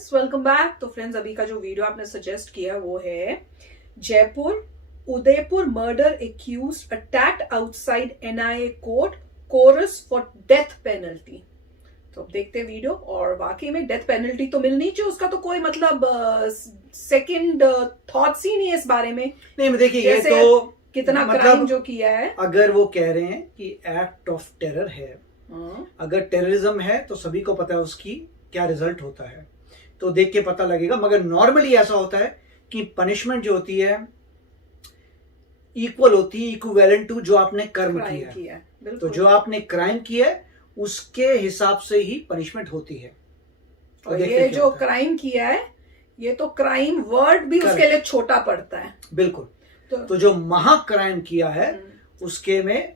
Friends, welcome back. तो friends, अभी का जो वीडियो आपने सजेस्ट किया वो है Jaipur Udaipur murder accused attacked outside NIA court, chorus for death penalty. तो अब देखते हैं वीडियो। और वाकई में डेथ पेनल्टी तो मिलनी चाहिए, उसका तो कोई मतलब सेकंड थॉट्स ही नहीं है इस बारे में। नहीं, देखिए ये तो कितना मतलब क्राइम जो किया है। अगर वो कह रहे हैं कि एक्ट ऑफ टेरर है, अगर टेररिज्म है तो सभी को पता है उसकी क्या रिजल्ट होता है, तो देख के पता लगेगा। मगर नॉर्मली ऐसा होता है कि पनिशमेंट जो होती है इक्वल होती है, इक्विवेलेंट टू जो आपने कर्म किया है। तो जो आपने क्राइम किया है उसके हिसाब से ही पनिशमेंट होती है। तो और ये जो क्राइम किया है, ये तो क्राइम वर्ड भी उसके लिए छोटा पड़ता है। बिल्कुल। तो जो महा क्राइम किया है उसके में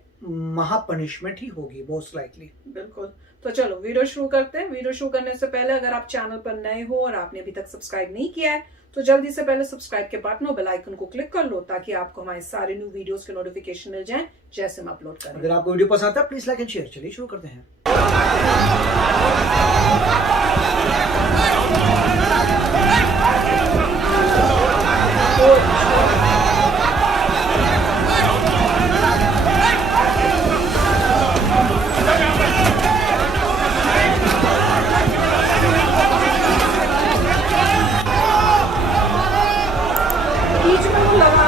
महा पनिशमेंट ही होगी मोस्ट लाइकली। बिल्कुल। तो चलो वीडियो शुरू करते हैं। वीडियो शुरू करने से पहले अगर आप चैनल पर नए हो और आपने अभी तक सब्सक्राइब नहीं किया है तो जल्दी से पहले सब्सक्राइब के बटन और बेल आइकन को क्लिक कर लो ताकि आपको हमारे सारे न्यू वीडियोस के नोटिफिकेशन मिल जाएं जैसे हम अपलोड करें। अगर आपको वीडियो पसंद आता है प्लीज लाइक एंड शेयर। चलिए शुरू करते हैं। बीच में वो लगा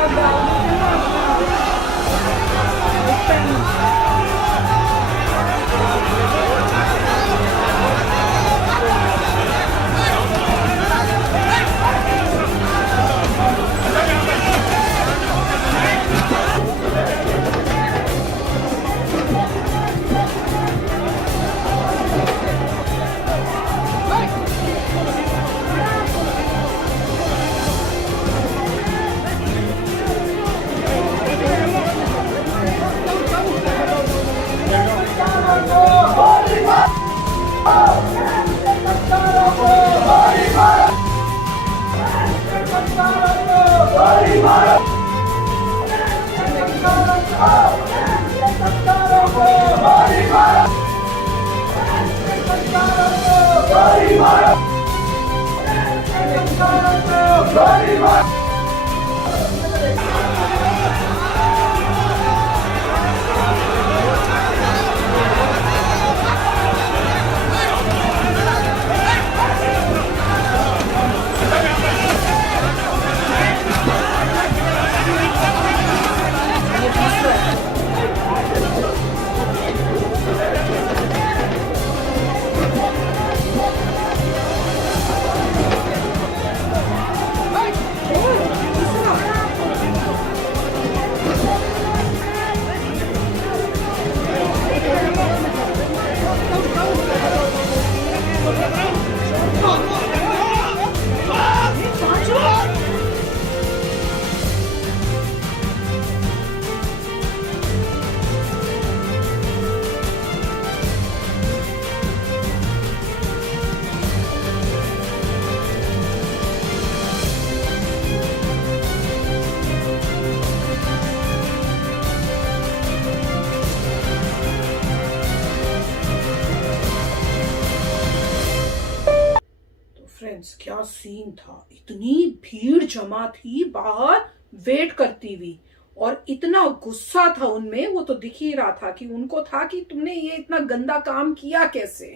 फ्रेंड्स, क्या सीन था। इतनी भीड़ जमा थी बाहर वेट करती हुई और इतना गुस्सा था उनमें, वो तो दिख ही रहा था कि उनको था कि तुमने ये इतना गंदा काम किया कैसे।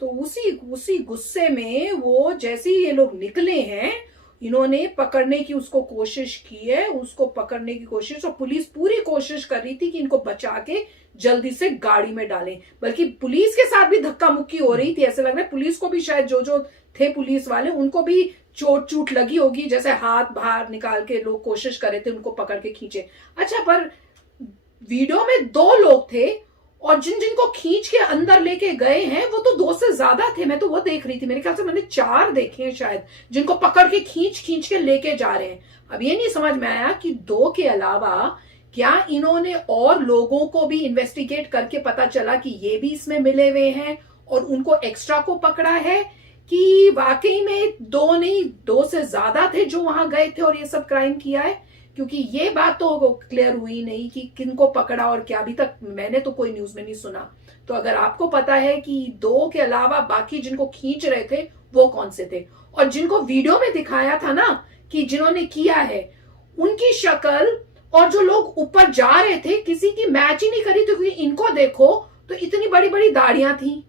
तो उसी गुस्से में वो जैसे ही ये लोग निकले हैं, इन्होंने पकड़ने की उसको कोशिश की है, उसको पकड़ने की कोशिश, और पुलिस पूरी कोशिश कर रही थी कि इनको बचा के जल्दी से गाड़ी में डालें। बल्कि पुलिस के साथ भी धक्का मुक्की हो रही थी। ऐसे लग रहा है पुलिस को भी शायद जो थे पुलिस वाले उनको भी चोट लगी होगी, जैसे हाथ बाहर निकाल के लोग कोशिश कर रहे थे उनको पकड़ के खींचे। अच्छा, पर वीडियो में 2 लोग थे और जिनको खींच के अंदर लेके गए हैं वो तो 2 से ज्यादा थे। मैं तो वो देख रही थी, मेरे ख्याल से मैंने 4 देखे हैं शायद, जिनको पकड़ के खींच के लेके जा रहे हैं। अब ये नहीं समझ में आया कि 2 के अलावा क्या इन्होंने और लोगों को भी इन्वेस्टिगेट करके पता चला कि ये भी इसमें मिले हुए हैं और उनको एक्स्ट्रा को पकड़ा है, कि वाकई में 2 नहीं 2 से ज्यादा थे जो वहां गए थे और ये सब क्राइम किया है। क्योंकि ये बात तो क्लियर हुई नहीं कि किनको पकड़ा और क्या, अभी तक मैंने तो कोई न्यूज में नहीं सुना। तो अगर आपको पता है कि 2 के अलावा बाकी जिनको खींच रहे थे वो कौन से थे। और जिनको वीडियो में दिखाया था ना कि जिन्होंने किया है, उनकी शक्ल और जो लोग ऊपर जा रहे थे किसी की मैच ही नहीं करी थी, क्योंकि इनको देखो तो इतनी बड़ी बड़ी दाढ़ियां थी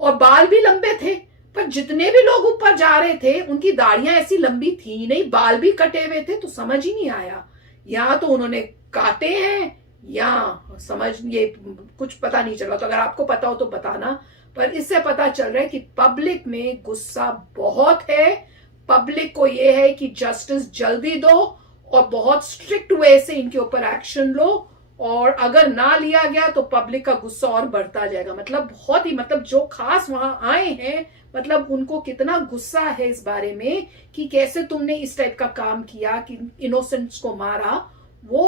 और बाल भी लंबे थे, पर जितने भी लोग ऊपर जा रहे थे उनकी दाढ़ियां ऐसी लंबी थी नहीं, बाल भी कटे हुए थे। तो समझ ही नहीं आया, या तो उन्होंने काटे हैं या समझ ये कुछ पता नहीं चला। तो अगर आपको पता हो तो बताना। पर इससे पता चल रहा है कि पब्लिक में गुस्सा बहुत है। पब्लिक को ये है कि जस्टिस जल्दी दो और बहुत स्ट्रिक्ट वे से इनके ऊपर एक्शन लो, और अगर ना लिया गया तो पब्लिक का गुस्सा और बढ़ता जाएगा। मतलब बहुत ही, मतलब जो खास वहां आए हैं, मतलब उनको कितना गुस्सा है इस बारे में कि कैसे तुमने इस टाइप का काम किया कि इनोसेंट्स को मारा। वो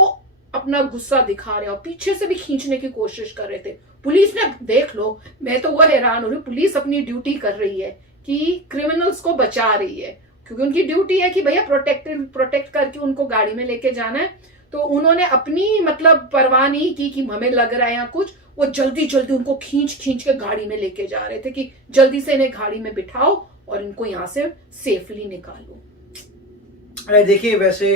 अपना गुस्सा दिखा रहे और पीछे से भी खींचने की कोशिश कर रहे थे। पुलिस ने, देख लो, मैं तो वह हैरान हो रही हूँ, पुलिस अपनी ड्यूटी कर रही है कि क्रिमिनल्स को बचा रही है, क्योंकि उनकी ड्यूटी है कि भैया प्रोटेक्ट करके उनको गाड़ी में लेके जाना है। तो उन्होंने अपनी मतलब परवाह नहीं की कि हमें लग रहा है या कुछ, वो जल्दी जल्दी उनको खींच के गाड़ी में लेके जा रहे थे कि जल्दी से इन्हें गाड़ी में बिठाओ और इनको यहां से सेफली निकालो। अरे देखिए, वैसे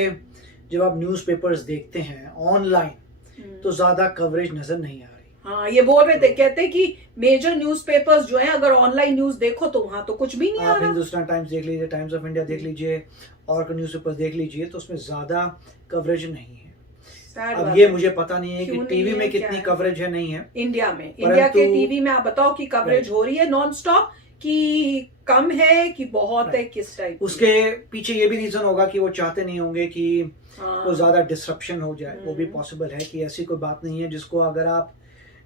जब आप न्यूज़पेपर्स देखते हैं ऑनलाइन तो ज्यादा कवरेज नजर नहीं आ रही। हाँ, ये बोल रहे थे, कहते कि मेजर न्यूज़पेपर्स जो हैं, अगर ऑनलाइन न्यूज देखो तो वहां तो कुछ भी नहीं आ आप रहा। हिंदुस्तान टाइम्स देख लीजिए, टाइम्स ऑफ इंडिया देख लीजिए, और न्यूज़पेपर्स देख लीजिए, तो उसमें ज्यादा कवरेज नहीं है। अब ये मुझे पता नहीं है कि टीवी में कितनी कवरेज है, नहीं है इंडिया में। इंडिया के टीवी में आप बताओ कि कवरेज हो रही है नॉन स्टॉप कि कम है कि बहुत है, किस टाइप? उसके पीछे ये भी रीजन होगा कि वो चाहते नहीं होंगे कि वो ज्यादा डिस्ट्रप्शन हो जाए। वो भी पॉसिबल है कि ऐसी कोई बात नहीं है जिसको अगर आप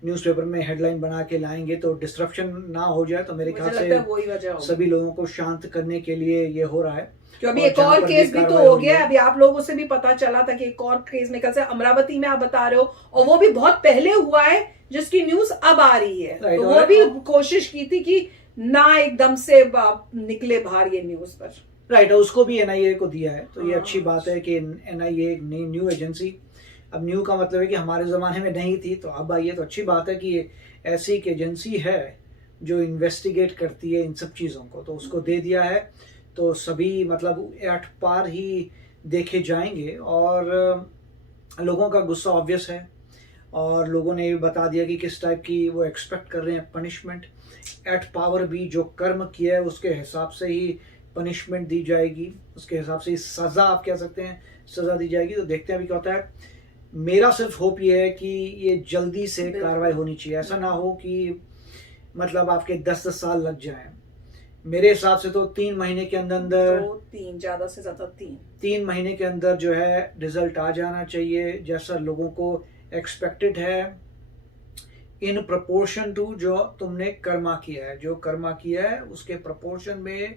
न्यूज़पेपर में हेडलाइन बना के लाएंगे तो डिस्ट्रप्शन ना हो जाए। तो मेरे ख्याल से सभी लोगों को शांत करने के लिए ये हो रहा है। क्यों अभी एक और केस भी तो हो गया, अभी आप लोगों से भी पता चला था कि एक और केस में कैसे अमरावती में आप बता रहे हो, और वो भी बहुत पहले हुआ है जिसकी न्यूज अब आ रही है। तो वो भी कोशिश की थी कि ना एकदम से निकले बाहर ये न्यूज पर। राइट, उसको भी एनआईए को दिया है। तो ये अच्छी बात है कि एनआईए एक नई न्यू एजेंसी, अब न्यू का मतलब है कि हमारे ज़माने में नहीं थी तो अब आई है। तो अच्छी बात है कि ऐसी एक एजेंसी है जो इन्वेस्टिगेट करती है इन सब चीज़ों को, तो उसको दे दिया है। तो सभी मतलब एट पार ही देखे जाएंगे, और लोगों का गुस्सा ऑब्वियस है, और लोगों ने ये बता दिया कि किस टाइप की वो एक्सपेक्ट कर रहे हैं पनिशमेंट। एट पावर भी जो कर्म किया है उसके हिसाब से ही पनिशमेंट दी जाएगी, उसके हिसाब से ही सज़ा, आप कह सकते हैं, सज़ा दी जाएगी। तो देखते हैं अभी क्या होता है। मेरा सिर्फ होप ये है कि ये जल्दी से कार्रवाई होनी चाहिए। ऐसा ना हो कि मतलब आपके 10-10 साल लग जाएं। मेरे हिसाब से तो 3 महीने के अंदर, 2-3 ज्यादा से ज्यादा 3 महीने के अंदर जो है रिजल्ट आ जाना चाहिए, जैसा लोगों को एक्सपेक्टेड है, इन प्रपोर्शन टू जो तुमने कर्मा किया है। जो कर्मा किया है उसके प्रपोर्शन में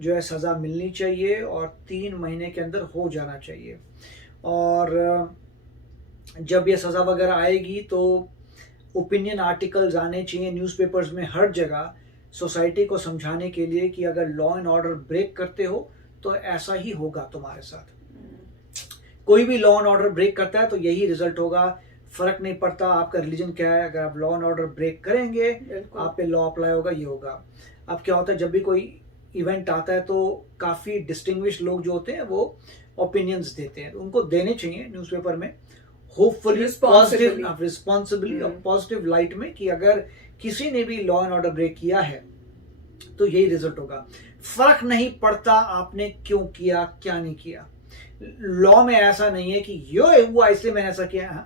जो है सज़ा मिलनी चाहिए, और 3 महीने के अंदर हो जाना चाहिए। और जब ये सज़ा वगैरह आएगी तो ओपिनियन आर्टिकल्स आने चाहिए न्यूज़पेपर्स में हर जगह, सोसाइटी को समझाने के लिए कि अगर लॉ एंड ऑर्डर ब्रेक करते हो तो ऐसा ही होगा तुम्हारे साथ। कोई भी लॉ एंड ऑर्डर ब्रेक करता है तो यही रिजल्ट होगा। फर्क नहीं पड़ता आपका रिलीजन क्या है, अगर आप लॉ एंड ऑर्डर ब्रेक करेंगे आप पे लॉ अप्लाई होगा, ये होगा। अब क्या होता है, जब भी कोई इवेंट आता है तो काफ़ी डिस्टिंग्विश लोग जो होते हैं वो ओपिनियंस देते हैं, उनको देने चाहिए न्यूज़पेपर में, होपफुली रिस्पॉन्सिबली और पॉजिटिव लाइट में, कि अगर किसी ने भी लॉ एंड ऑर्डर ब्रेक किया है तो यही रिजल्ट होगा। फर्क नहीं पड़ता आपने क्यों किया, क्या नहीं किया। लॉ में ऐसा नहीं है कि ये हुआ इसलिए मैंने ऐसा किया।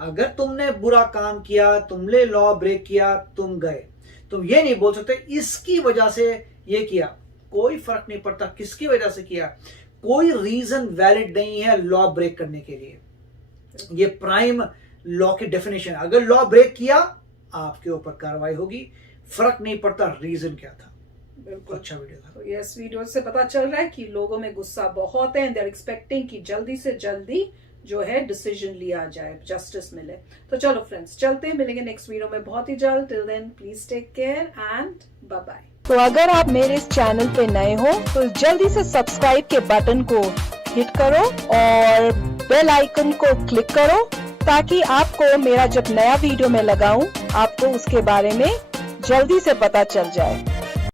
अगर तुमने बुरा काम किया, तुमने लॉ ब्रेक किया, तुम गए, तुम ये नहीं बोल सकते इसकी वजह से ये किया। कोई फर्क नहीं पड़ता किसकी वजह से किया, कोई रीजन वैलिड नहीं है लॉ ब्रेक करने के लिए। ये प्राइम लॉ की डेफिनेशन है। अगर लॉ ब्रेक किया आपके ऊपर कार्रवाई होगी, फर्क नहीं पड़ता रीजन क्या था। बिल्कुल अच्छा वीडियो था। तो यस, वीडियो से पता चल रहा है कि लोगों में गुस्सा बहुत है, दे आर एक्सपेक्टिंग कि जल्दी से जल्दी जो है डिसीजन लिया जाए, जस्टिस मिले। तो चलो फ्रेंड्स, चलते हैं, मिलेंगे नेक्स्ट वीडियो में बहुत ही जल्द। Till then please take care and bye bye. तो अगर आप मेरे इस चैनल पे नए हो तो जल्दी से सब्सक्राइब के बटन को हिट करो और बेल आइकन को क्लिक करो, ताकि आपको मेरा जब नया वीडियो मैं लगाऊं आपको उसके बारे में जल्दी से पता चल जाए।